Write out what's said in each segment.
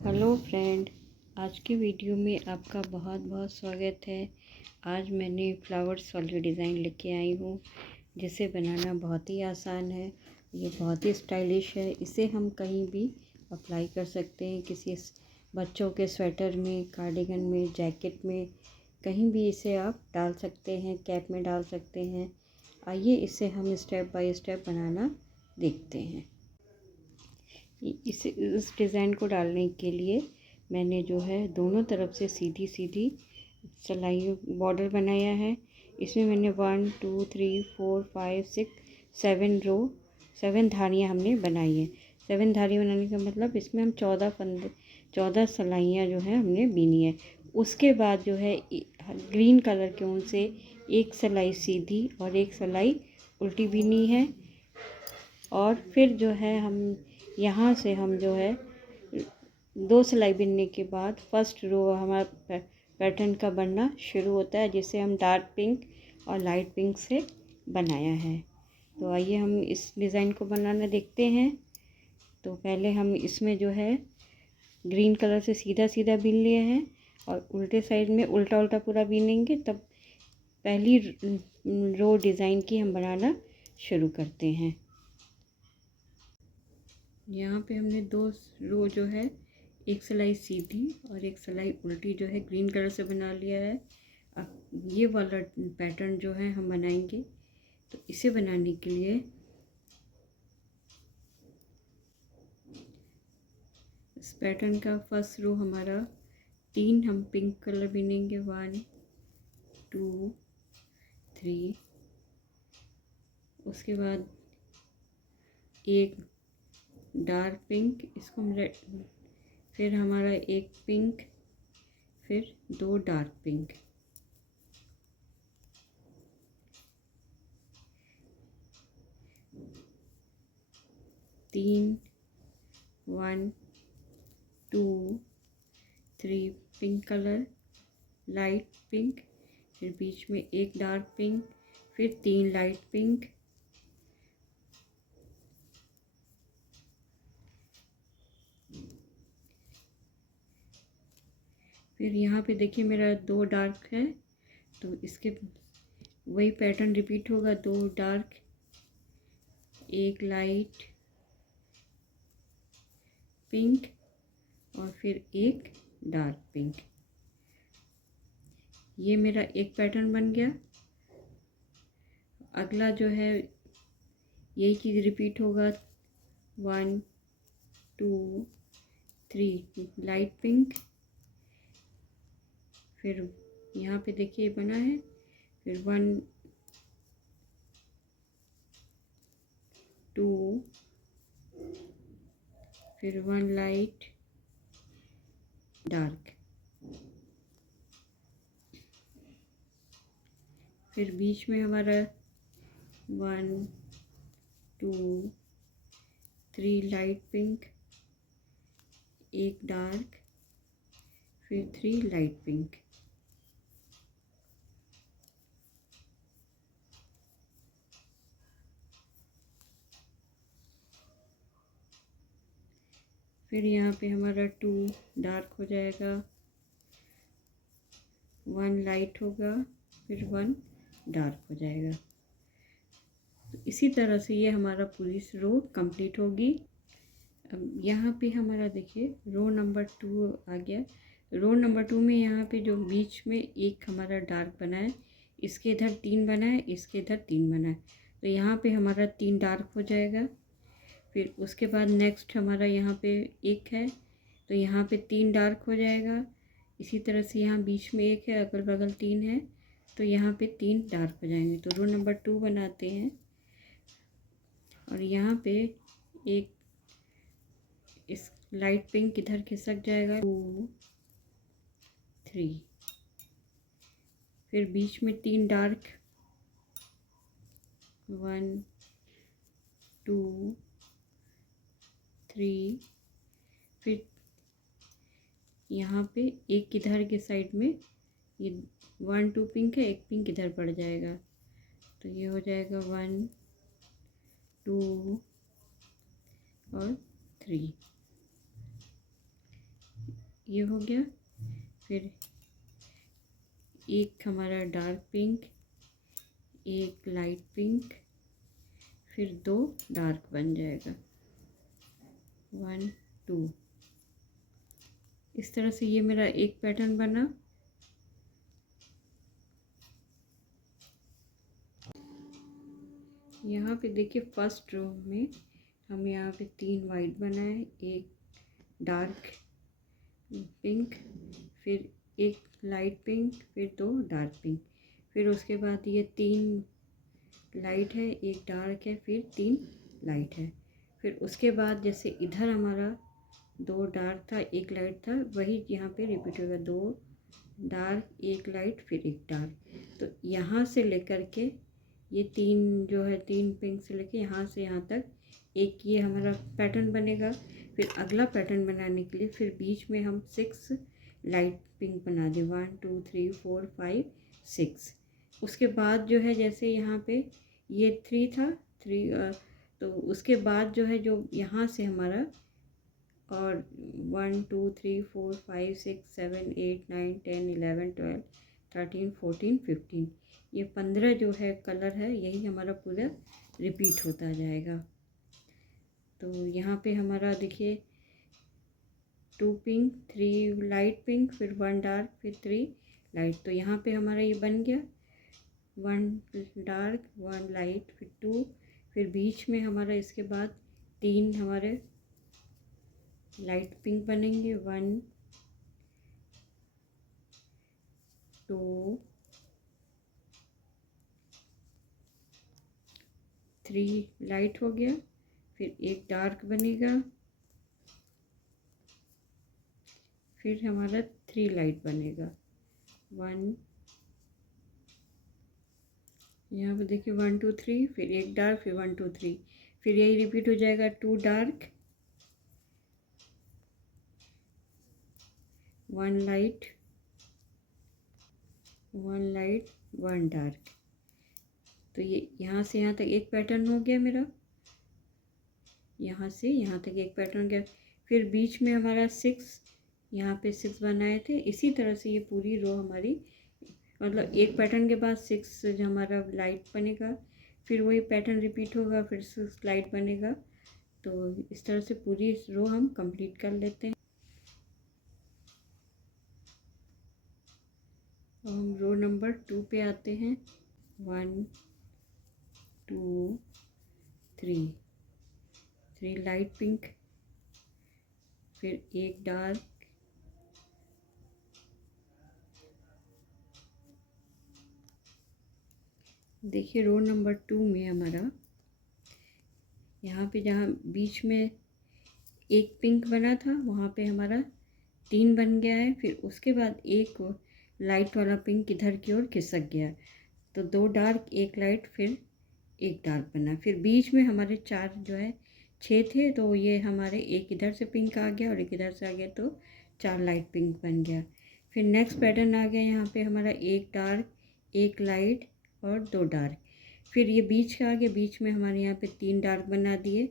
Hello friend, आज की video में आपका बहुत बहुत स्वागत है। आज मैंने फ्लावर्स वाली डिज़ाइन लेके आई हूँ जिसे बनाना बहुत ही आसान है। ये बहुत ही स्टाइलिश है। इसे हम कहीं भी अप्लाई कर सकते हैं, किसी बच्चों के स्वेटर में, कार्डिगन में, जैकेट में, कहीं भी इसे आप डाल सकते हैं, कैप में डाल सकते हैं। आइए इसे हम स्टेप बाय स्टेप बनाना देखते हैं। इस डिज़ाइन को डालने के लिए मैंने जो है दोनों तरफ से सीधी सीधी सिलाई बॉर्डर बनाया है। इसमें मैंने 1 2 3 4 5 6 7 धारियाँ हमने बनाई है। 7 धारी बनाने का मतलब इसमें हम 14 सिलाइयाँ जो है हमने बीनी है। उसके बाद जो है ग्रीन कलर के ऊन से एक सिलाई सीधी और एक सिलाई उल्टी बीनी है। और फिर जो है हम यहाँ से हम जो है 2 सिलाई बिनने के बाद फर्स्ट रो हमारा पैटर्न का बनना शुरू होता है, जिसे हम डार्क पिंक और लाइट पिंक से बनाया है। तो आइए हम इस डिज़ाइन को बनाना देखते हैं। तो पहले हम इसमें जो है ग्रीन कलर से सीधा सीधा बीन लिए हैं और उल्टे साइड में उल्टा उल्टा पूरा बीनेंगे, तब पहली रो डिज़ाइन की हम बनाना शुरू करते हैं। यहाँ पे हमने 2 रो जो है एक सिलाई सीधी और एक सिलाई उल्टी जो है ग्रीन कलर से बना लिया है। अब ये वाला पैटर्न जो है हम बनाएंगे। तो इसे बनाने के लिए इस पैटर्न का फर्स्ट रो हमारा 3 हम पिंक कलर बिनेंगे। 1 2 3। उसके बाद एक डार्क पिंक, इसको हम रेड, फिर हमारा एक पिंक, फिर 2 डार्क पिंक। तीन 1 2 3 पिंक कलर, लाइट पिंक, फिर बीच में एक डार्क पिंक, फिर 3 लाइट पिंक, फिर यहाँ पे देखिए मेरा 2 डार्क है, तो इसके वही पैटर्न रिपीट होगा। 2 डार्क, एक लाइट पिंक और फिर एक डार्क पिंक। ये मेरा एक पैटर्न बन गया। अगला जो है यही चीज़ रिपीट होगा। 1 2 3 लाइट पिंक, फिर यहाँ पे देखिए बना है, फिर 1 2, फिर 1 लाइट डार्क, फिर बीच में हमारा 1 2 3 लाइट पिंक, एक डार्क, फिर 3 लाइट पिंक। फिर यहाँ पे हमारा 2 डार्क हो जाएगा, 1 लाइट होगा, फिर 1 डार्क हो जाएगा। तो इसी तरह से ये हमारा पूरी रो कंप्लीट होगी। अब यहाँ पे हमारा देखिए रो नंबर 2 आ गया। रो नंबर 2 में यहाँ पे जो बीच में एक हमारा डार्क बना है, इसके इधर 3 बना है, इसके इधर 3 बना है, तो यहाँ पे हमारा 3 डार्क हो जाएगा। फिर उसके बाद नेक्स्ट हमारा यहाँ पे एक है, तो यहाँ पे 3 डार्क हो जाएगा। इसी तरह से यहाँ बीच में एक है, अगल बगल 3 है, तो यहाँ पे 3 डार्क हो जाएंगे। तो रो नंबर 2 बनाते हैं। और यहाँ पे एक इस लाइट पिंक इधर खिसक जाएगा। 2 3, फिर बीच में 3 डार्क, 1 2 3, फिर यहाँ पे एक इधर के साइड में ये 1 2 पिंक है, एक पिंक इधर पड़ जाएगा, तो ये हो जाएगा 1 2 और 3। ये हो गया। फिर एक हमारा डार्क पिंक, एक लाइट पिंक, फिर 2 डार्क बन जाएगा, 1 2। इस तरह से ये मेरा एक पैटर्न बना। यहाँ पे देखिए फर्स्ट रो में हम यहाँ पे 3 वाइट बनाए, एक डार्क पिंक, फिर एक लाइट पिंक, फिर 2 डार्क पिंक। फिर उसके बाद ये 3 लाइट है, एक डार्क है, फिर 3 लाइट है। फिर उसके बाद जैसे इधर हमारा 2 डार्क था, एक लाइट था, वही यहाँ पे रिपीट होगा, 2 डार्क, एक लाइट, फिर एक डार्क। तो यहाँ से लेकर के ये 3 जो है 3 पिंक से लेके यहाँ से यहाँ तक एक ये हमारा पैटर्न बनेगा। फिर अगला पैटर्न बनाने के लिए फिर बीच में हम 6 लाइट पिंक बना दें, 1 2 3 4 5 6। उसके बाद जो है जैसे यहाँ पे ये 3 था, 3 तो उसके बाद जो है जो यहाँ से हमारा और 1 2 3 4 5 6 7 8 9 10 11 12 13 14 15, ये 15 जो है कलर है, यही हमारा पूरा रिपीट होता जाएगा। तो यहाँ पे हमारा देखिए 2 पिंक, 3 लाइट पिंक, फिर 1 डार्क, फिर 3 लाइट। तो यहाँ पे हमारा ये बन गया 1 डार्क 1 लाइट, फिर 2, फिर बीच में हमारा इसके बाद 3 हमारे लाइट पिंक बनेंगे, 1 2 3 लाइट हो गया, फिर एक डार्क बनेगा, फिर हमारा 3 लाइट बनेगा, 1, यहाँ पे देखिए 1 2 3, फिर एक डार्क, फिर 1 2 3, फिर यही रिपीट हो जाएगा, 2 डार्क 1 लाइट 1 लाइट 1 डार्क। तो ये यहाँ से यहाँ तक एक पैटर्न हो गया मेरा, यहाँ से यहाँ तक एक पैटर्न गया। फिर बीच में हमारा 6, यहाँ पे 6 बनाए थे। इसी तरह से ये पूरी रो हमारी, मतलब एक पैटर्न के बाद 6 जो हमारा लाइट बनेगा, फिर वही पैटर्न रिपीट होगा, फिर 6 लाइट बनेगा। तो इस तरह से पूरी रो हम कंप्लीट कर लेते हैं। अब हम रो नंबर 2 पे आते हैं, 1 2 3 लाइट पिंक, फिर एक डार्क, देखिए रो नंबर 2 में हमारा यहाँ पे जहाँ बीच में एक पिंक बना था वहाँ पे हमारा 3 बन गया है। फिर उसके बाद एक लाइट वाला पिंक इधर की ओर खिसक गया, तो 2 डार्क, एक लाइट, फिर एक डार्क बना। फिर बीच में हमारे 4 जो है 6 थे, तो ये हमारे एक इधर से पिंक आ गया और एक इधर से आ गया, तो 4 लाइट पिंक बन गया। फिर नेक्स्ट पैटर्न आ गया यहाँ पे हमारा एक डार्क, एक लाइट और 2 डार्क। फिर ये बीच का आ गया, बीच में हमारे यहाँ पे 3 डार्क बना दिए,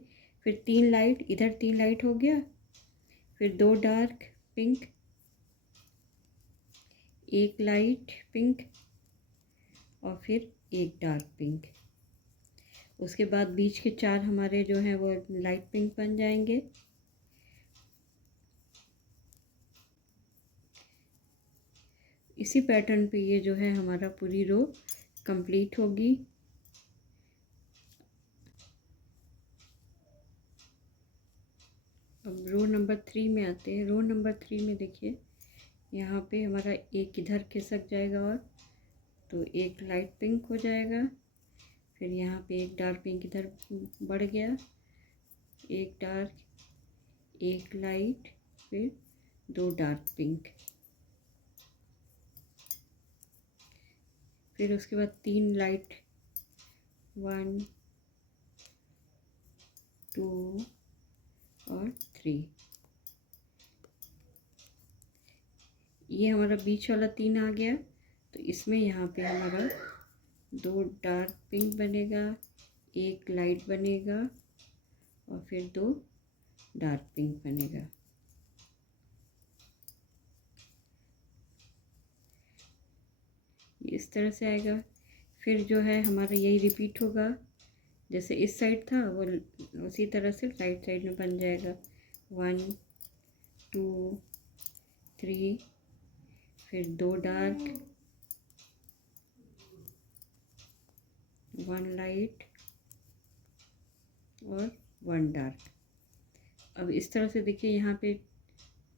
फिर 3 लाइट, इधर 3 लाइट हो गया, फिर 2 डार्क पिंक, एक लाइट पिंक और फिर एक डार्क पिंक। उसके बाद बीच के 4 हमारे जो हैं वो लाइट पिंक बन जाएंगे। इसी पैटर्न पे ये जो है हमारा पूरी रो कंप्लीट होगी। अब रो नंबर 3 में आते हैं। रो नंबर 3 में देखिए यहाँ पे हमारा एक इधर खिसक जाएगा, और तो एक लाइट पिंक हो जाएगा, फिर यहाँ पे एक डार्क पिंक इधर बढ़ गया, एक डार्क, एक लाइट, फिर 2 डार्क पिंक, फिर उसके बाद 3 लाइट, 1 2 और 3। ये हमारा बीच वाला 3 आ गया, तो इसमें यहाँ पे हमारा 2 डार्क पिंक बनेगा, एक लाइट बनेगा और फिर 2 डार्क पिंक बनेगा। इस तरह से आएगा। फिर जो है हमारा यही रिपीट होगा, जैसे इस साइड था वो उसी तरह से राइट साइड में बन जाएगा। 1 2 3, फिर 2 डार्क, 1 लाइट और 1 डार्क। अब इस तरह से देखिए यहाँ पे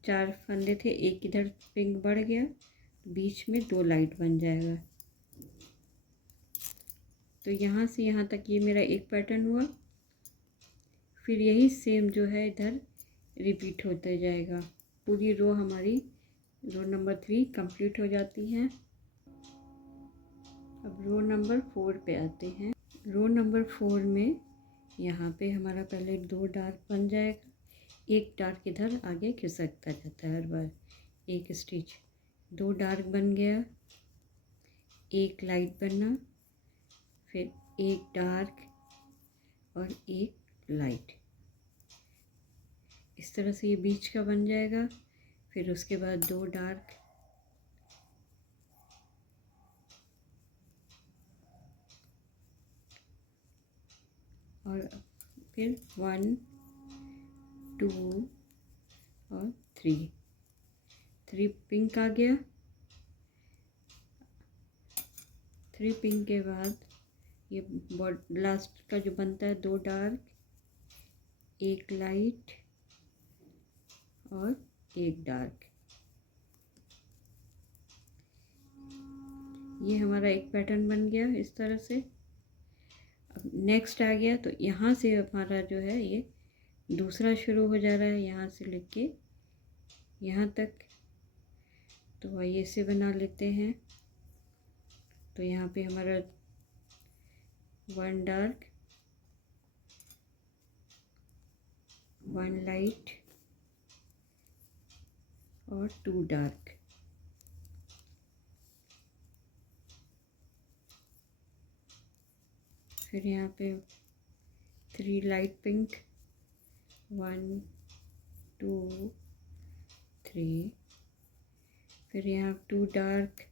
4 फंदे थे, एक इधर पिंक बढ़ गया, बीच में 2 लाइट बन जाएगा। तो यहाँ से यहाँ तक ये मेरा एक पैटर्न हुआ। फिर यही सेम जो है इधर रिपीट होते जाएगा। पूरी रो हमारी रो नंबर 3 कंप्लीट हो जाती है। अब रो नंबर 4 पे आते हैं। रो नंबर 4 में यहाँ पे हमारा पहले 2 डार्क बन जाएगा, एक डार्क इधर आगे खिसकता जाता है हर बार, एक स्टिच। 2 डार्क बन गया, एक लाइट बनना, फिर एक डार्क और एक लाइट। इस तरह से ये बीच का बन जाएगा। फिर उसके बाद 2 डार्क, और फिर 1 2 और 3 पिंक आ गया। 3 पिंक के बाद ये लास्ट का जो बनता है 2 डार्क, एक लाइट और एक डार्क। ये हमारा एक पैटर्न बन गया इस तरह से। अब नेक्स्ट आ गया, तो यहाँ से हमारा जो है ये दूसरा शुरू हो जा रहा है, यहाँ से लेके यहाँ तक। तो आइए इसे बना लेते हैं। तो यहाँ पे हमारा 1 डार्क, 1 लाइट और 2 डार्क। फिर यहाँ पे 3 लाइट पिंक, 1 2 3, फिर यहाँ 2 डार्क,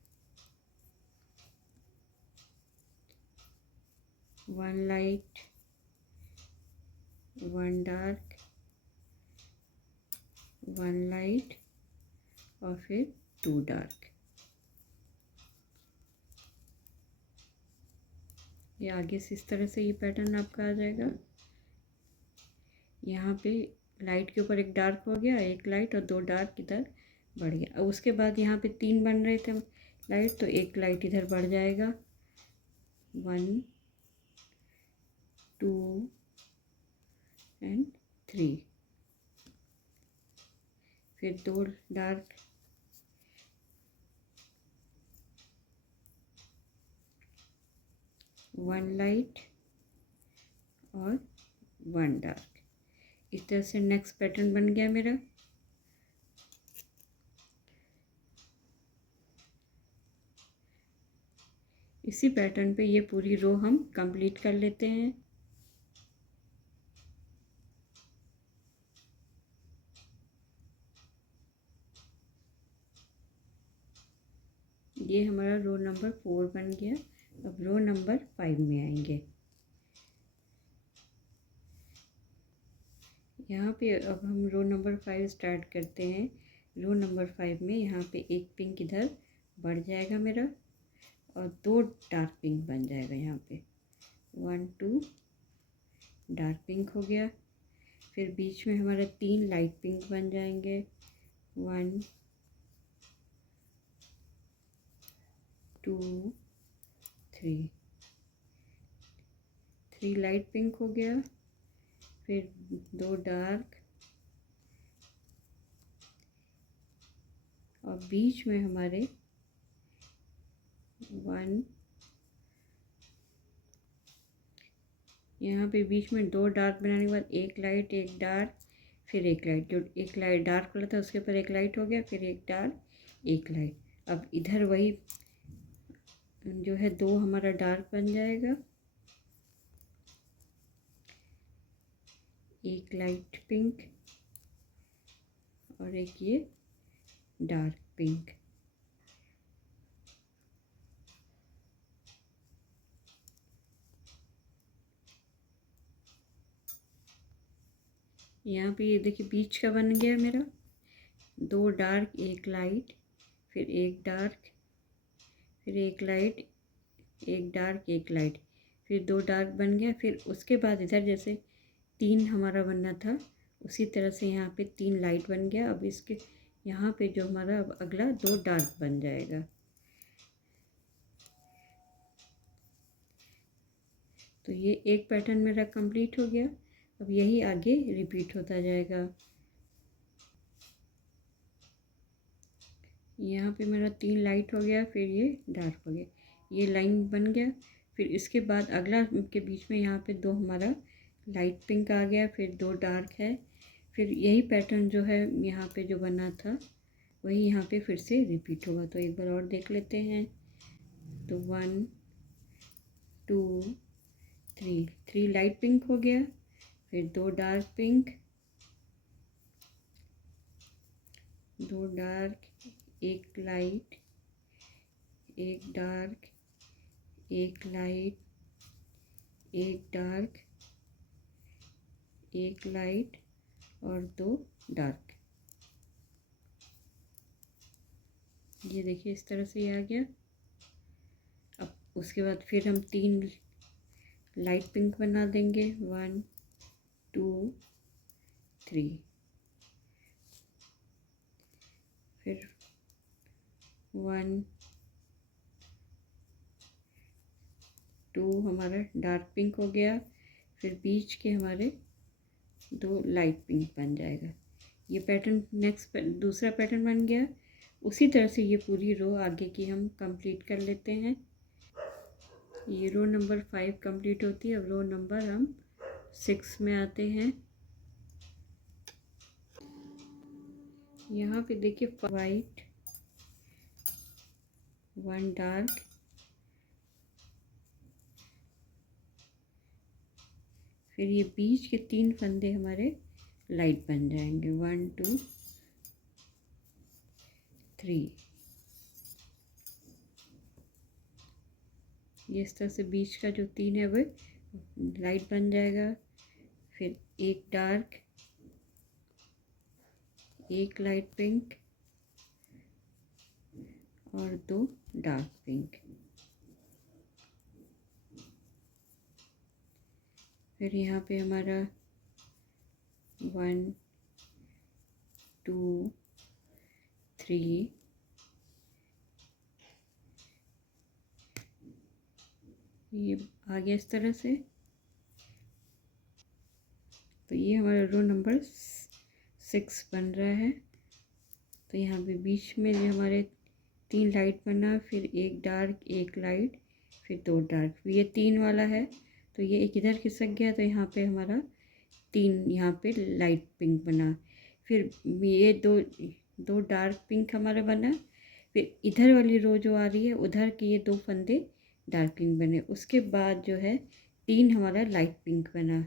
1 लाइट, 1 डार्क, 1 लाइट और फिर 2 डार्क। ये आगे से इस तरह से ये पैटर्न आपका आ जाएगा। यहाँ पे लाइट के ऊपर एक डार्क हो गया, एक लाइट और 2 डार्क इधर बढ़ गया। अब उसके बाद यहाँ पे 3 बन रहे थे लाइट, तो एक लाइट इधर बढ़ जाएगा, 1 2 एंड 3। फिर 2 डार्क, 1 लाइट और 1 डार्क। इस तरह से नेक्स्ट पैटर्न बन गया मेरा। इसी पैटर्न पे ये पूरी रो हम कंप्लीट कर लेते हैं। ये हमारा रो नंबर 4 बन गया। अब रो नंबर 5 में आएंगे। यहाँ पे अब हम रो नंबर 5 स्टार्ट करते हैं। रो नंबर 5 में यहाँ पे एक पिंक इधर बढ़ जाएगा मेरा और 2 डार्क पिंक बन जाएगा। यहाँ पे 1 2 डार्क पिंक हो गया। फिर बीच में हमारा 3 लाइट पिंक बन जाएंगे, 1 2 3 लाइट पिंक हो गया। फिर 2 डार्क और बीच में हमारे 1, यहाँ पे बीच में 2 डार्क बनाने के बाद एक लाइट, एक डार्क, फिर एक लाइट। जो एक लाइट डार्क वाला था उसके ऊपर एक लाइट हो गया, फिर एक डार्क, एक लाइट। अब इधर वही जो है 2 हमारा डार्क बन जाएगा, एक लाइट पिंक और एक ये डार्क पिंक। यहाँ पे ये देखिए बीच का बन गया मेरा, 2 डार्क 1 लाइट, फिर 1 डार्क, फिर 1 लाइट, 1 डार्क 1 लाइट, फिर 2 डार्क बन गया। फिर उसके बाद इधर जैसे 3 हमारा बनना था उसी तरह से यहाँ पे 3 लाइट बन गया। अब इसके यहाँ पे जो हमारा अब अगला 2 डार्क बन जाएगा। तो ये एक पैटर्न मेरा कंप्लीट हो गया। अब यही आगे रिपीट होता जाएगा। यहाँ पे मेरा 3 लाइट हो गया, फिर ये डार्क हो गया, ये लाइन बन गया। फिर इसके बाद अगला के बीच में यहाँ पे 2 हमारा लाइट पिंक आ गया, फिर 2 डार्क है। फिर यही पैटर्न जो है यहाँ पे जो बना था वही यहाँ पे फिर से रिपीट होगा। तो एक बार और देख लेते हैं। तो 1 2 3 लाइट पिंक हो गया, फिर 2 dark pink, 2 dark, 1 light, 1 dark, 1 light, 1 dark, 1 light और 2 डार्क। ये देखिए इस तरह से ये आ गया। अब उसके बाद फिर हम 3 लाइट पिंक बना देंगे, 1 2 3, फिर 1 2 हमारा डार्क पिंक हो गया, फिर बीच के हमारे 2 लाइट पिंक बन जाएगा। ये पैटर्न नेक्स्ट दूसरा पैटर्न बन गया। उसी तरह से ये पूरी रो आगे की हम कंप्लीट कर लेते हैं। ये रो नंबर 5 कंप्लीट होती है। अब रो नंबर हम 6 में आते हैं। यहाँ पे देखिए वाइट, 1 डार्क, फिर ये बीच के 3 फंदे हमारे लाइट बन जाएंगे, 1 2 3। ये इस तरह से बीच का जो 3 है वो लाइट बन जाएगा। फिर 1 डार्क, 1 लाइट पिंक और 2 डार्क पिंक। फिर यहाँ पे हमारा 1 2 3 ये आ गया इस तरह से। तो ये हमारा रो नंबर 6 बन रहा है। तो यहाँ पे बीच में जो हमारे 3 लाइट बना, फिर 1 डार्क, 1 लाइट, फिर 2 डार्क। ये 3 वाला है तो ये एक इधर खिसक गया, तो यहाँ पे हमारा 3 यहाँ पे लाइट पिंक बना। फिर ये दो डार्क पिंक हमारा बना। फिर इधर वाली रो जो आ रही है उधर के ये 2 फंदे डार्क पिंक बने। उसके बाद जो है 3 हमारा लाइट पिंक बना।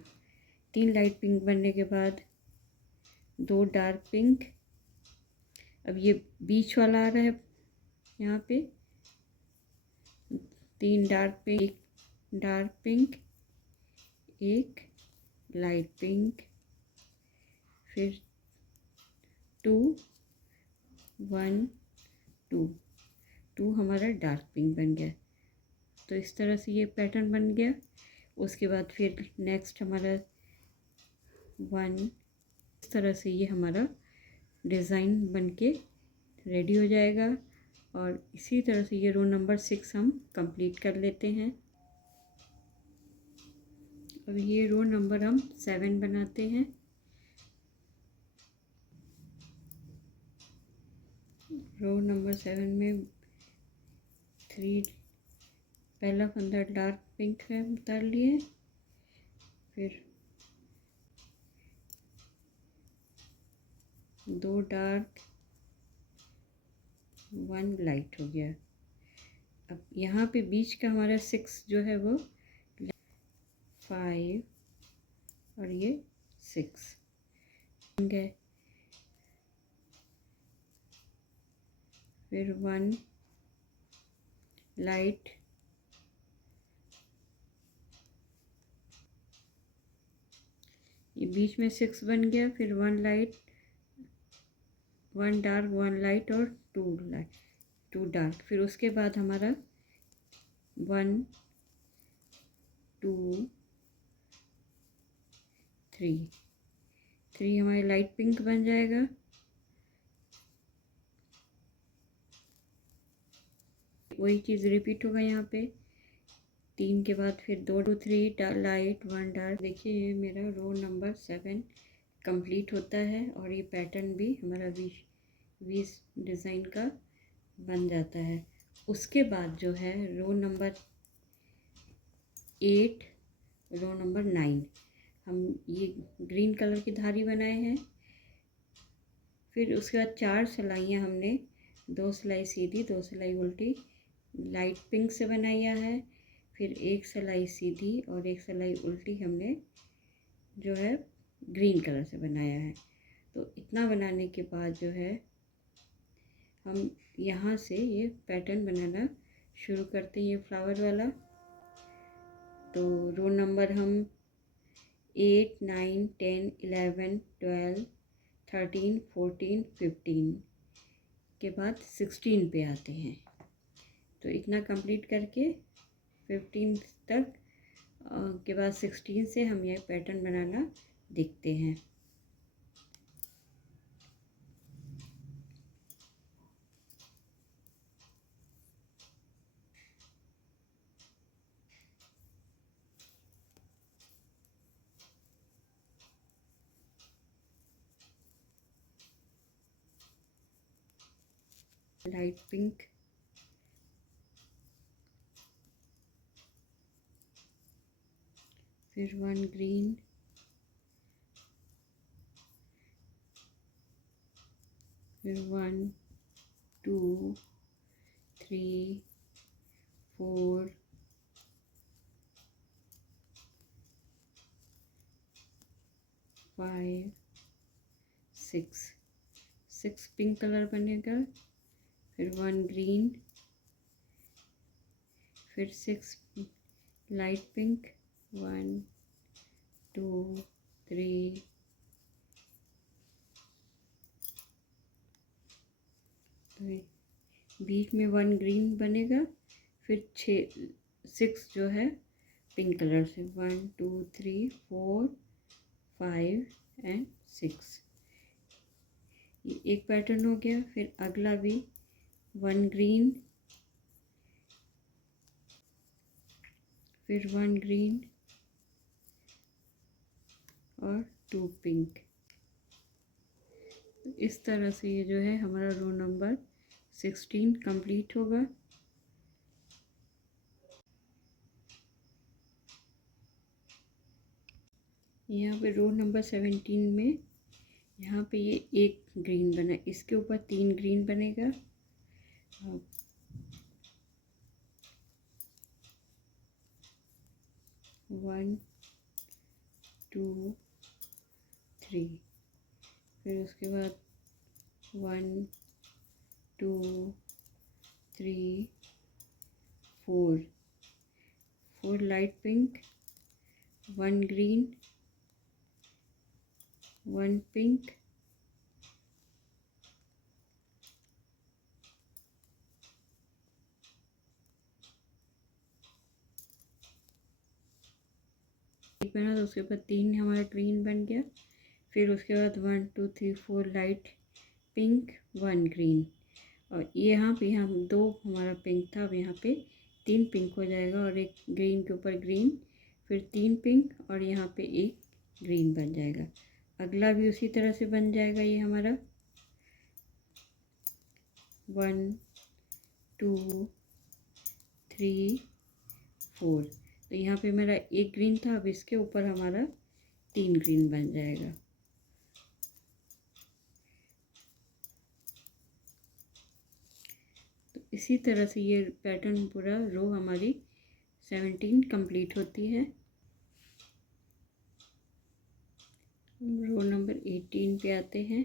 3 लाइट पिंक बनने के बाद 2 डार्क पिंक। अब ये बीच वाला आ रहा है यहाँ पे 3 dark pink, 1 dark pink, 1 light pink, फिर 2 1 2 हमारा डार्क पिंक बन गया। तो इस तरह से ये पैटर्न बन गया। उसके बाद फिर नेक्स्ट हमारा 1, इस तरह से ये हमारा डिज़ाइन बनके रेडी हो जाएगा। और इसी तरह से ये रो नंबर 6 हम कंप्लीट कर लेते हैं। अब ये रो नंबर हम 7 बनाते हैं। रो नंबर 7 में 3 पहला फंदा डार्क पिंक है उतार लिए, फिर 2 डार्क, 1 लाइट हो गया। अब यहाँ पे बीच का हमारा 6 जो है वो 5 और ये 6 गए। फिर 1 लाइट, ये बीच में 6 बन गया, फिर 1 लाइट 1 डार्क 1 लाइट और 2 डार्क। फिर उसके बाद हमारा 1 2 3 हमारी लाइट पिंक बन जाएगा। वही चीज़ रिपीट होगा यहाँ पे 3 के बाद फिर 2 2 3 लाइट 1 डार्क। देखिए ये मेरा रो नंबर 7 कंप्लीट होता है और ये पैटर्न भी हमारा वी डिज़ाइन का बन जाता है। उसके बाद जो है रो नंबर 8 रो नंबर 9 हम ये ग्रीन कलर की धारी बनाए हैं। फिर उसके बाद 4 सिलाइयाँ हमने 2 सिलाई सीधी 2 सिलाई उल्टी लाइट पिंक से बनाया है। फिर 1 सिलाई सीधी और 1 सिलाई उल्टी हमने जो है ग्रीन कलर से बनाया है। तो इतना बनाने के बाद जो है हम यहाँ से ये पैटर्न बनाना शुरू करते हैं, ये फ्लावर वाला। तो रो नंबर हम 8 9 10 11 12 13 14 15 के बाद 16 पे आते हैं। तो इतना कंप्लीट करके 15 तक के बाद 16 से हम यह पैटर्न बनाना देखते हैं। लाइट पिंक फिर 1 ग्रीन फिर 1 2 3 4 5 6 पिंक कलर बनेगा। फिर 1 ग्रीन फिर 6 लाइट पिंक 1 2 3 बीच में 1 ग्रीन बनेगा। फिर 6 जो है पिंक कलर से 1 2 3 4 5 एंड 6 ये एक पैटर्न हो गया। फिर अगला भी 1 ग्रीन फिर 1 ग्रीन और 2 पिंक। इस तरह से ये जो है हमारा रो नंबर 16 कंप्लीट होगा। यहाँ पे रो नंबर 17 में यहाँ पे ये एक ग्रीन बना, इसके ऊपर 3 ग्रीन बनेगा। 1 2 3 फिर उसके बाद 1 2 3 4 लाइट पिंक 1 ग्रीन 1 पिंक एक बना, तो उसके बाद 3 हमारा ग्रीन बन गया। फिर उसके बाद 1 2 3 4 लाइट पिंक 1 ग्रीन और यहाँ पे हम 2 हमारा पिंक था, अब यहाँ पे 3 पिंक हो जाएगा और एक ग्रीन के ऊपर ग्रीन फिर 3 पिंक और यहाँ पे एक ग्रीन बन जाएगा। अगला भी उसी तरह से बन जाएगा। ये हमारा 1 2 3 4 तो यहाँ पे मेरा एक ग्रीन था, अब इसके ऊपर हमारा 3 ग्रीन बन जाएगा। तो इसी तरह से ये पैटर्न पूरा रो हमारी 17 कंप्लीट होती है। रो नंबर 18 पे आते हैं।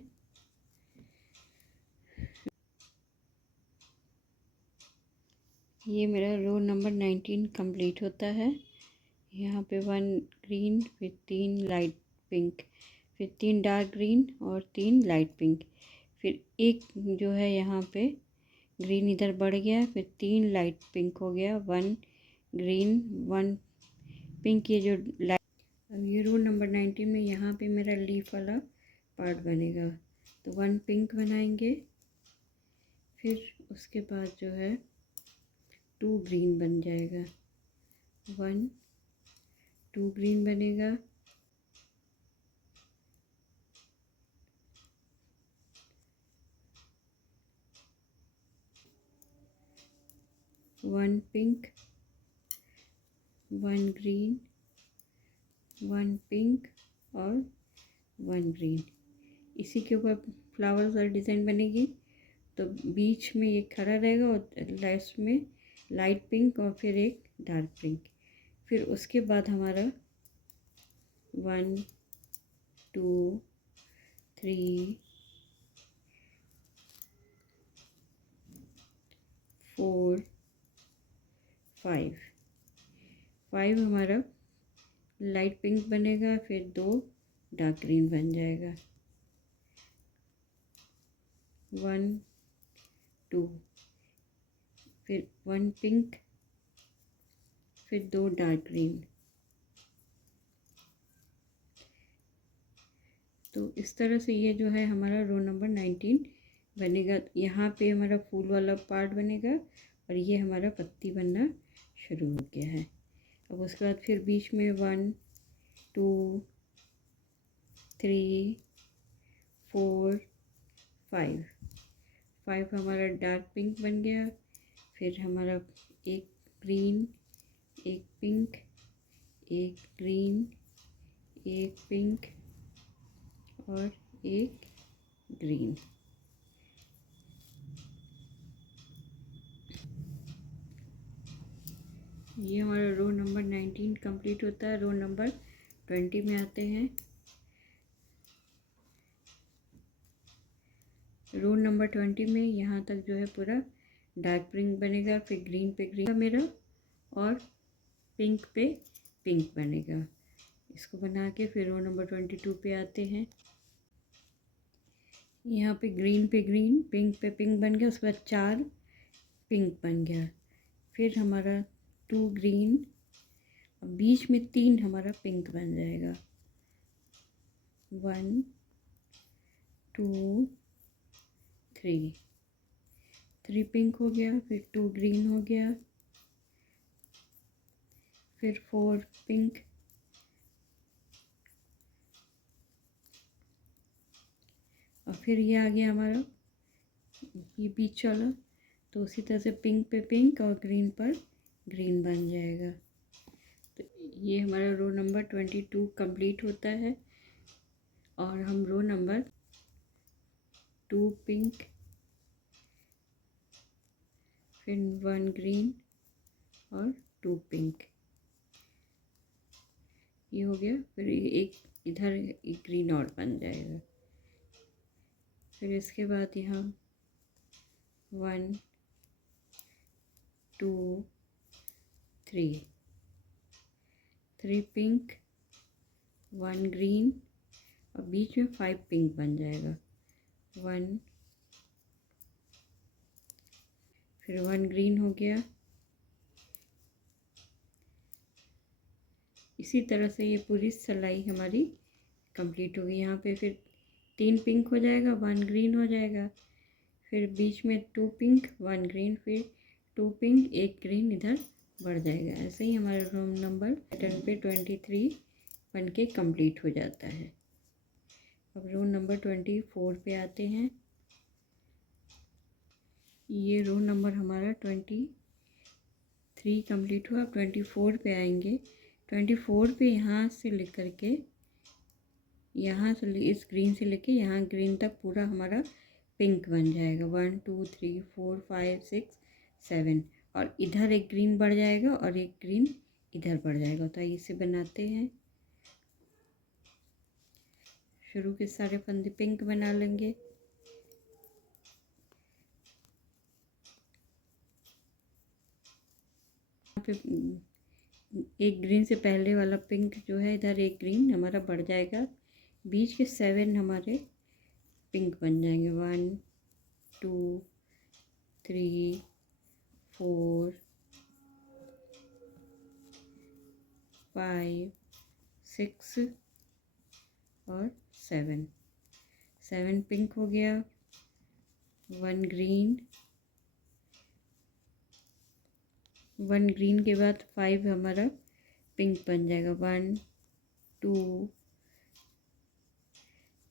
ये मेरा रो नंबर 19 कंप्लीट होता है। यहाँ पे 1 ग्रीन फिर 3 लाइट पिंक, फिर 3 डार्क ग्रीन और 3 लाइट पिंक। फिर एक जो है यहाँ पे ग्रीन इधर बढ़ गया, फिर 3 लाइट पिंक हो गया, 1 ग्रीन 1 पिंक। ये जो लाइट, अब ये रो नंबर 19 में यहाँ पे मेरा लीफ वाला पार्ट बनेगा, तो 1 पिंक बनाएंगे। फिर उसके बाद जो है 2 ग्रीन बन जाएगा, 1 2 ग्रीन बनेगा, वन पिंक, 1 ग्रीन, 1 पिंक और 1 ग्रीन। इसी के ऊपर फ्लावर और डिज़ाइन बनेगी। तो बीच में ये खड़ा रहेगा और लास्ट में लाइट पिंक और फिर एक डार्क पिंक। फिर उसके बाद हमारा 1 2 3 4 5 5 हमारा लाइट पिंक बनेगा, फिर 2 डार्क ग्रीन बन जाएगा, 1 2, फिर 1 पिंक, फिर 2 डार्क ग्रीन। तो इस तरह से ये जो है हमारा रो नंबर 19 बनेगा। यहाँ पे हमारा फूल वाला पार्ट बनेगा और ये हमारा पत्ती बनना शुरू हो गया है। अब उसके बाद फिर बीच में 1 2 3 4 5 5 हमारा डार्क पिंक बन गया। फिर हमारा एक ग्रीन, एक पिंक, एक ग्रीन, एक पिंक और एक ग्रीन। ये हमारा रो नंबर 19 कंप्लीट होता है। रो नंबर 20 में आते हैं। रो नंबर 20 में यहाँ तक जो है पूरा डार्क पिंक बनेगा, फिर ग्रीन पे ग्रीन मेरा और पिंक पे पिंक बनेगा। इसको बना के फिर रो नंबर 22 पे आते हैं। यहाँ पे ग्रीन पे ग्रीन, पिंक पे पिंक बन गया, उसके बाद 4 पिंक बन गया। फिर हमारा 2 ग्रीन, बीच में 3 हमारा पिंक बन जाएगा, 1 2 3 पिंक हो गया, फिर 2 ग्रीन हो गया, फिर 4 पिंक, और फिर ये आ गया हमारा ये बीच वाला। तो उसी तरह से पिंक पे पिंक और ग्रीन पर ग्रीन बन जाएगा। तो ये हमारा रो नंबर 22 कंप्लीट होता है। और हम रो नंबर 2 पिंक, फिर 1 ग्रीन और 2 पिंक, ये हो गया। फिर एक इधर एक ग्रीन और बन जाएगा। फिर इसके बाद यहाँ 1 2 3 पिंक, 1 ग्रीन और बीच में 5 पिंक बन जाएगा, 1, फिर 1 ग्रीन हो गया। इसी तरह से ये पूरी सिलाई हमारी कंप्लीट होगी। यहाँ पे फिर 3 पिंक हो जाएगा, 1 ग्रीन हो जाएगा, फिर बीच में 2 पिंक 1 ग्रीन, फिर 2 पिंक 1 ग्रीन इधर बढ़ जाएगा। ऐसे ही हमारा रो नंबर 10 पे 23 बन के कम्प्लीट हो जाता है। अब रो नंबर 24 पे आते हैं। ये रो नंबर हमारा 23 कंप्लीट हुआ। अब 24 पे आएंगे। 24 पे यहाँ से लेकर के यहाँ से इस ग्रीन से लेके यहाँ ग्रीन तक पूरा हमारा पिंक बन जाएगा, 1 2 3 4 5 6 7, और इधर एक ग्रीन बढ़ जाएगा और एक ग्रीन इधर बढ़ जाएगा। तो इसे बनाते हैं। शुरू के सारे फंदे पिंक बना लेंगे। यहाँ पे एक ग्रीन से पहले वाला पिंक जो है इधर एक ग्रीन हमारा बढ़ जाएगा, बीच के 7 हमारे पिंक बन जाएंगे। 1 2 3 4 5 6 और 7 पिंक हो गया। 1 ग्रीन, 1 ग्रीन के बाद 5 हमारा पिंक बन जाएगा। 1 2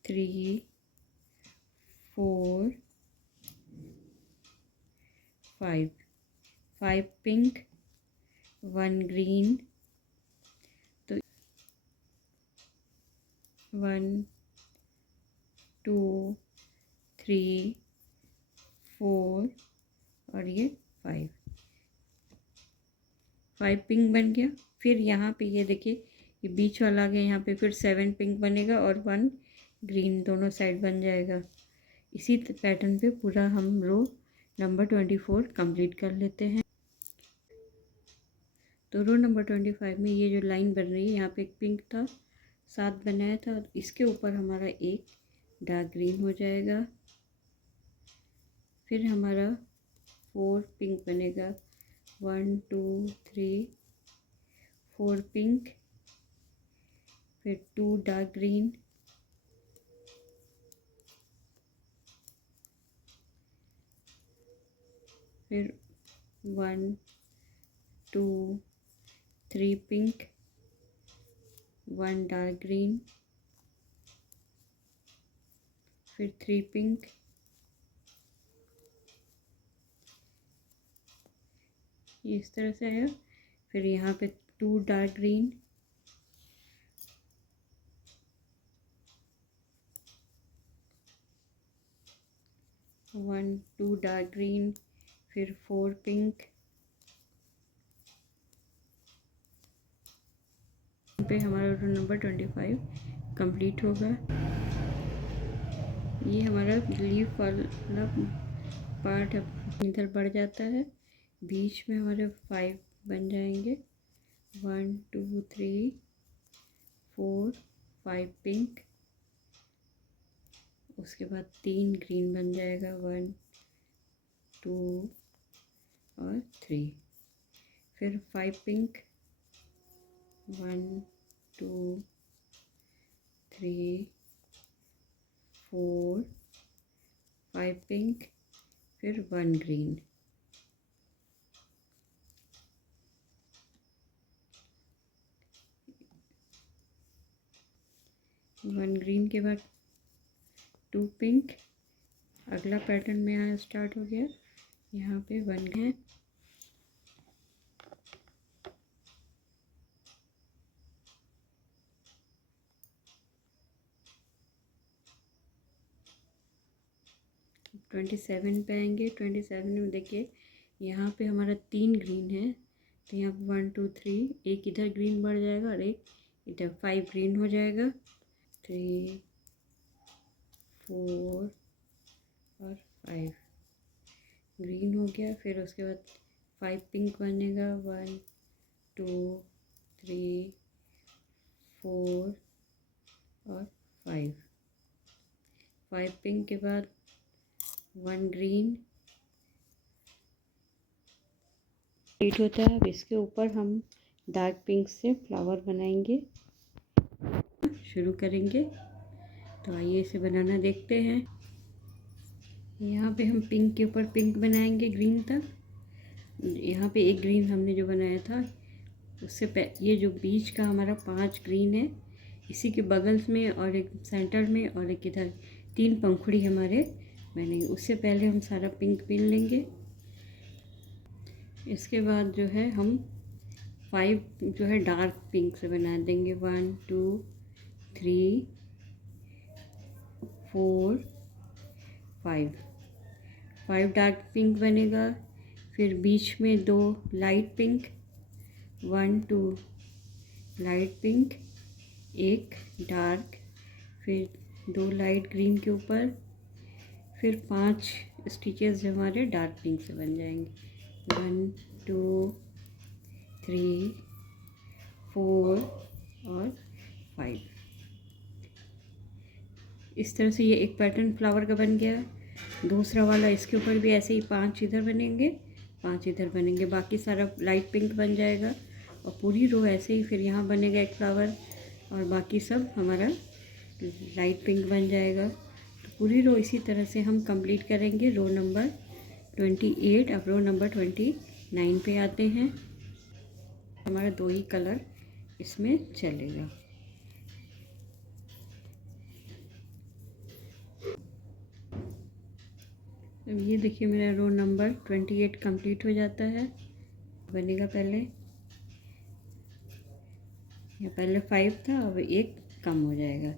3 4 5 पिंक, 1 ग्रीन, तो 1 2 3 4 और ये 5 पिंक बन गया। फिर यहाँ पे ये देखिए ये बीच वाला आ गया, यहाँ पे फिर 7 पिंक बनेगा और 1 ग्रीन, दोनों साइड बन जाएगा। इसी पैटर्न पे पूरा हम रो नंबर 24 कंप्लीट कर लेते हैं। तो रो नंबर 25 में ये जो लाइन बन रही है, यहाँ पे एक पिंक था, 7 बनाया था, और इसके ऊपर हमारा एक डार्क ग्रीन हो जाएगा। फिर हमारा 4 पिंक बनेगा। 1 2 3 4 पिंक, फिर 2 डार्क ग्रीन, फिर 1 2 3 पिंक, 1 डार्क ग्रीन, फिर 3 पिंक, ये इस तरह से आया। फिर यहाँ पे 2 डार्क ग्रीन, 1 2 डार्क ग्रीन, फिर 4 पिंक। पे हमारा रो नंबर 25 कंप्लीट होगा। ये हमारा लीफ वाला पार्ट इधर बढ़ जाता है, बीच में हमारे 5 बन जाएंगे। 1 2 3 4 5 पिंक, उसके बाद 3 ग्रीन बन जाएगा। 1 2 और 3, फिर 5 पिंक, 1 2 3 4 5 पिंक, फिर 1 ग्रीन। वन ग्रीन के बाद 2 पिंक, अगला पैटर्न में यहाँ स्टार्ट हो गया। यहाँ पे 1 है, ट्वेंटी 27 पे आएंगे। 27 में देखिए यहाँ पे हमारा 3 ग्रीन है, तो यहाँ पे 1 2 3, एक इधर ग्रीन बढ़ जाएगा और एक इधर 5 ग्रीन हो जाएगा। 3 4 और 5 ग्रीन हो गया। फिर उसके बाद 5 पिंक बनेगा। 1 2 3 4 और 5 पिंक के बाद 1 ग्रीन कंप्लीट होता है। अब इसके ऊपर हम डार्क पिंक से फ्लावर बनाएंगे, शुरू करेंगे। तो आइए इसे बनाना देखते हैं। यहाँ पे हम पिंक के ऊपर पिंक बनाएंगे ग्रीन तक। यहाँ पे एक ग्रीन हमने जो बनाया था उससे ये जो बीच का हमारा 5 ग्रीन है, इसी के बगल में और एक सेंटर में और एक इधर 3 पंखुड़ी हमारे बनेंगे। उससे पहले हम सारा पिंक बिन लेंगे। इसके बाद जो है हम 5 जो है डार्क पिंक से बना देंगे। 1 2 3 4 5 डार्क पिंक बनेगा। फिर बीच में 2 लाइट पिंक, 1 2 लाइट पिंक, एक डार्क, फिर 2 लाइट ग्रीन के ऊपर, फिर 5 स्टिचेस हमारे डार्क पिंक से बन जाएंगे। 1 2 3 4 और 5। इस तरह से ये एक पैटर्न फ्लावर का बन गया। दूसरा वाला इसके ऊपर भी ऐसे ही 5 इधर बनेंगे, 5 इधर बनेंगे, बाकी सारा लाइट पिंक बन जाएगा। और पूरी रो ऐसे ही फिर यहाँ बनेगा एक फ्लावर और बाकी सब हमारा लाइट पिंक बन जाएगा। तो पूरी रो इसी तरह से हम कंप्लीट करेंगे। Row number 28। अब रो नंबर 29 पे आते हैं। हमारा 2 ही कलर इसमें चलेगा। अब ये देखिए मेरा रो नंबर 28 कंप्लीट हो जाता है। बनेगा पहले 5 था, अब 1 कम हो जाएगा।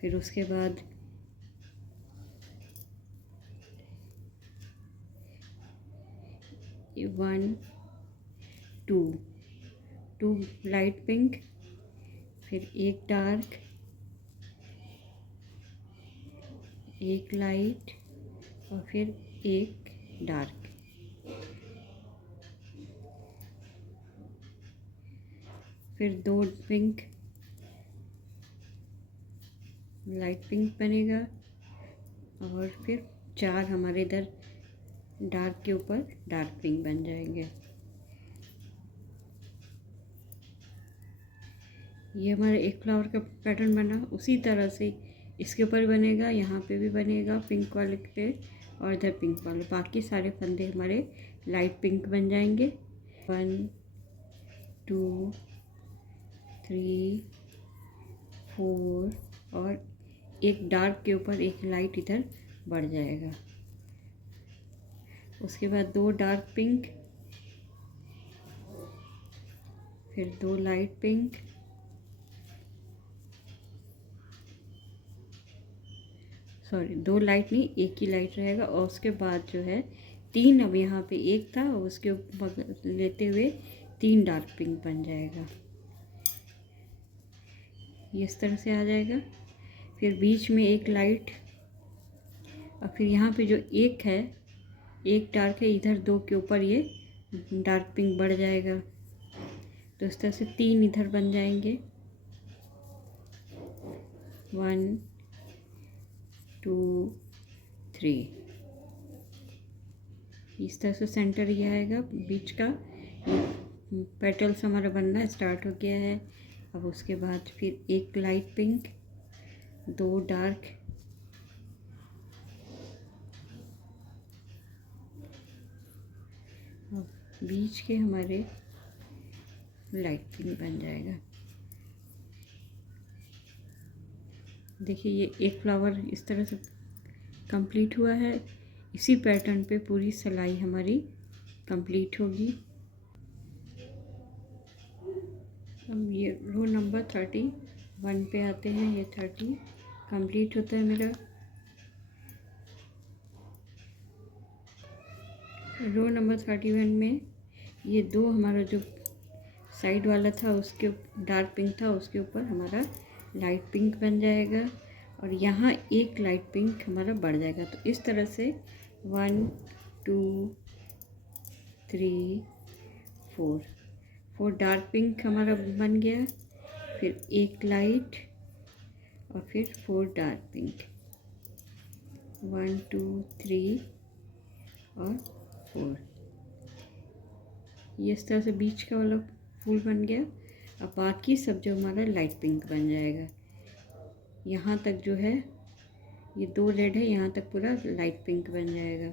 फिर उसके बाद वन टू लाइट पिंक, फिर 1 डार्क, 1 लाइट और फिर 1 डार्क। फिर 2 पिंक, लाइट पिंक बनेगा और फिर 4 हमारे इधर डार्क के ऊपर डार्क पिंक बन जाएंगे। ये हमारा एक फ्लावर का पैटर्न बना, उसी तरह से इसके ऊपर बनेगा, यहाँ पे भी बनेगा पिंक वाले पे और इधर पिंक वाले। बाकी सारे फंदे हमारे लाइट पिंक बन जाएंगे। 1 2 3 4 और एक डार्क के ऊपर एक लाइट इधर बढ़ जाएगा। उसके बाद 2 डार्क पिंक, फिर 2 लाइट पिंक, सॉरी 2 लाइट नहीं, 1 ही लाइट रहेगा। और उसके बाद जो है 3, अब यहाँ पे 1 था उसके ऊपर लेते हुए 3 डार्क पिंक बन जाएगा। ये इस तरह से आ जाएगा। फिर बीच में 1 लाइट और फिर यहाँ पे जो 1 है, 1 डार्क है, इधर 2 के ऊपर ये डार्क पिंक बढ़ जाएगा। तो इस तरह से 3 इधर बन जाएंगे। 1 2 3 इस तरह से सेंटर ये आएगा। बीच का पेटल्स हमारा बनना स्टार्ट हो गया है। अब उसके बाद फिर 1 लाइट पिंक, 2 डार्क, और बीच के हमारे लाइट पिंक बन जाएगा। देखिए ये एक फ्लावर इस तरह से कंप्लीट हुआ है। इसी पैटर्न पे पूरी सिलाई हमारी कंप्लीट होगी। अब ये रो नंबर 31 पे आते हैं। ये 30 कंप्लीट होता है मेरा। रो नंबर 31 में ये 2 हमारा जो साइड वाला था उसके डार्क पिंक था, उसके ऊपर हमारा लाइट पिंक बन जाएगा और यहाँ 1 लाइट पिंक हमारा बढ़ जाएगा। तो इस तरह से 1 2 3 4 डार्क पिंक हमारा बन गया। फिर 1 लाइट और फिर 4 डार्क पिंक, 1 2 3 और 4। ये इस तरह से बीच का वाला फूल बन गया। अब बाकी सब जो हमारा लाइट पिंक बन जाएगा। यहाँ तक जो है ये 2 रेड है, यहाँ तक पूरा लाइट पिंक बन जाएगा।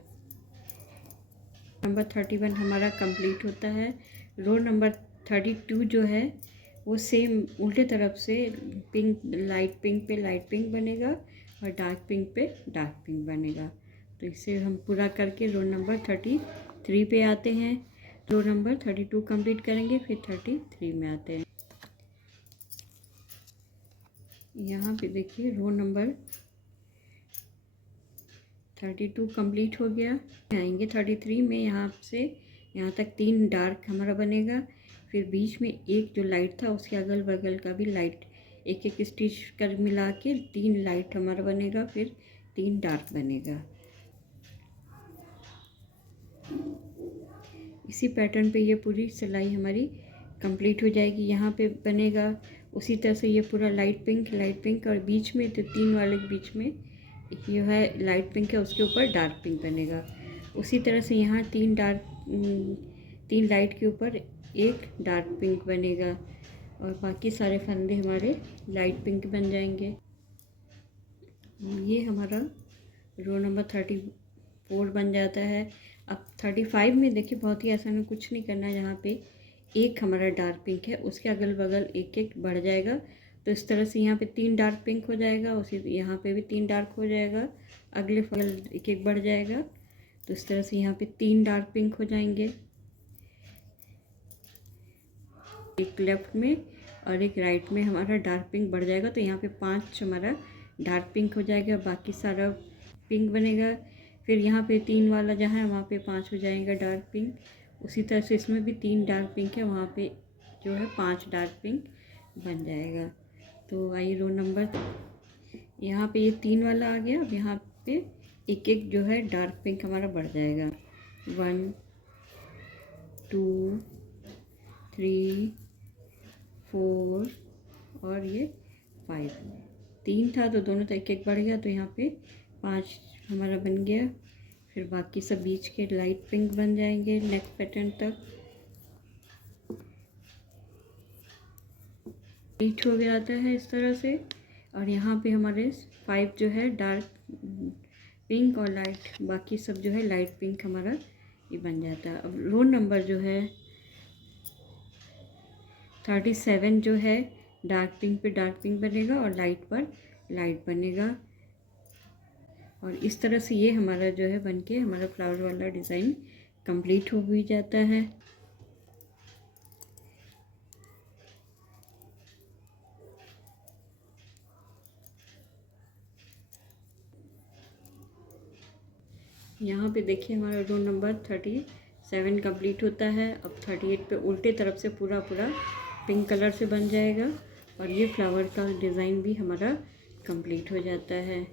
नंबर 31 हमारा कंप्लीट होता है। रो नंबर 32 जो है वो सेम उल्टे तरफ से पिंक, लाइट पिंक पे लाइट पिंक बनेगा और डार्क पिंक पे डार्क पिंक बनेगा। तो इसे हम पूरा करके रो नंबर 33 पे आते हैं। रो नंबर 32 कंप्लीट करेंगे, फिर 33 में आते हैं। यहाँ पे देखिए रो नंबर 32 कंप्लीट हो गया। आएंगे 33 में, यहाँ से यहाँ तक 3 डार्क हमारा बनेगा। फिर बीच में 1 जो लाइट था उसके अगल बगल का भी लाइट, एक एक स्टिच कर मिला के 3 लाइट हमारा बनेगा, फिर 3 डार्क बनेगा। इसी पैटर्न पे ये पूरी सिलाई हमारी कंप्लीट हो जाएगी। यहाँ पे बनेगा उसी तरह से ये पूरा लाइट पिंक और बीच में तो 3 वाले के बीच में ये है लाइट पिंक है, उसके ऊपर डार्क पिंक बनेगा। उसी तरह से यहाँ 3 लाइट के ऊपर एक डार्क पिंक बनेगा और बाकी सारे फंदे हमारे लाइट पिंक बन जाएंगे। ये हमारा रो नंबर 34 बन जाता है। अब 35 में देखिए बहुत ही आसान है, कुछ नहीं करना है। यहाँ पे एक हमारा डार्क पिंक है, उसके अगल बगल एक एक बढ़ जाएगा। तो इस तरह से यहाँ पे 3 डार्क पिंक हो जाएगा, उसी यहाँ पे भी 3 डार्क हो जाएगा, अगले बगल एक एक बढ़ जाएगा। तो इस तरह से यहाँ पे 3 डार्क पिंक हो जाएंगे, एक लेफ्ट में और एक राइट में हमारा डार्क पिंक बढ़ जाएगा। तो यहाँ पे 5 हमारा डार्क पिंक हो जाएगा, बाकी सारा पिंक बनेगा। फिर यहाँ पे 3 वाला जहाँ है वहाँ पे 5 हो जाएगा डार्क पिंक। उसी तरह से इसमें भी 3 डार्क पिंक है, वहाँ पे जो है 5 डार्क पिंक बन जाएगा। तो आई रो नंबर, यहाँ पे ये 3 वाला आ गया। अब यहाँ पे एक एक जो है डार्क पिंक हमारा बढ़ जाएगा। 1 2 3 4 और ये 5। 3 था तो दोनों तो एक एक बढ़ गया, तो यहाँ पे 5 हमारा बन गया। फिर बाकी सब बीच के लाइट पिंक बन जाएंगे नेक पैटर्न तक। कंप्लीट हो गया आता है इस तरह से। और यहाँ पे हमारे 5 जो है डार्क पिंक और लाइट, बाकी सब जो है लाइट पिंक हमारा ये बन जाता है। अब रो नंबर जो है 37 जो है डार्क पिंक पे डार्क पिंक बनेगा और लाइट पर लाइट बनेगा। और इस तरह से ये हमारा जो है बनके हमारा फ्लावर वाला डिज़ाइन कंप्लीट हो भी जाता है। यहाँ पे देखिए हमारा रो नंबर 37 कंप्लीट होता है। अब 38 पे उल्टे तरफ से पूरा पिंक कलर से बन जाएगा और ये फ्लावर का डिज़ाइन भी हमारा कंप्लीट हो जाता है।